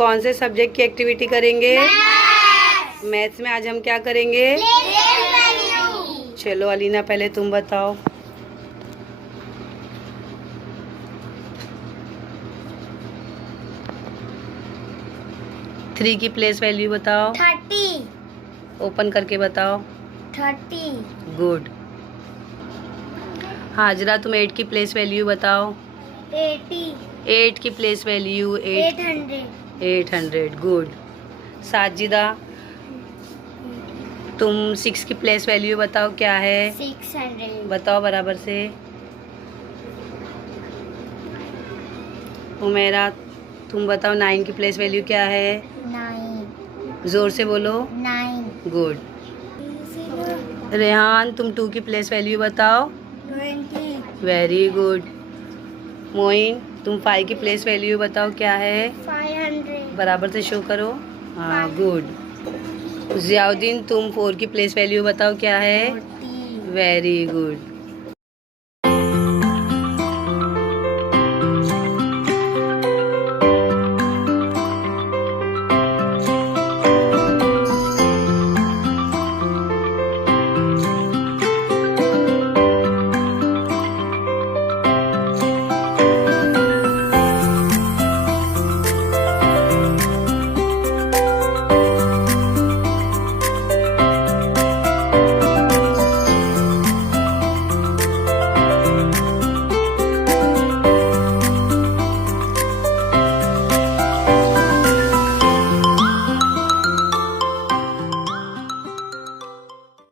कौन से सब्जेक्ट की एक्टिविटी करेंगे? मैथ्स में आज हम क्या करेंगे? चलो अलीना पहले तुम बताओ। थ्री की प्लेस वैल्यू बताओ। 30। ओपन करके बताओ। 30। गुड। हाजरा तुम 8 की प्लेस वैल्यू बताओ। 80। 8 की प्लेस वैल्यू 800। 800 गुड। साजिदा तुम 6 की प्लेस वैल्यू बताओ क्या है? 600। बताओ बराबर से। उमेरा तुम बताओ 9 की प्लेस वैल्यू क्या है? 9। जोर से बोलो। 9। गुड। रेहान तुम 2 की प्लेस वैल्यू बताओ। 20। Very good. मोइन तुम 5 की प्लेस वैल्यू बताओ क्या है? 500। बराबर से शो करो। हाँ गुड। जियाउद्दीन तुम 4 की प्लेस वैल्यू बताओ क्या है? 40। Very good.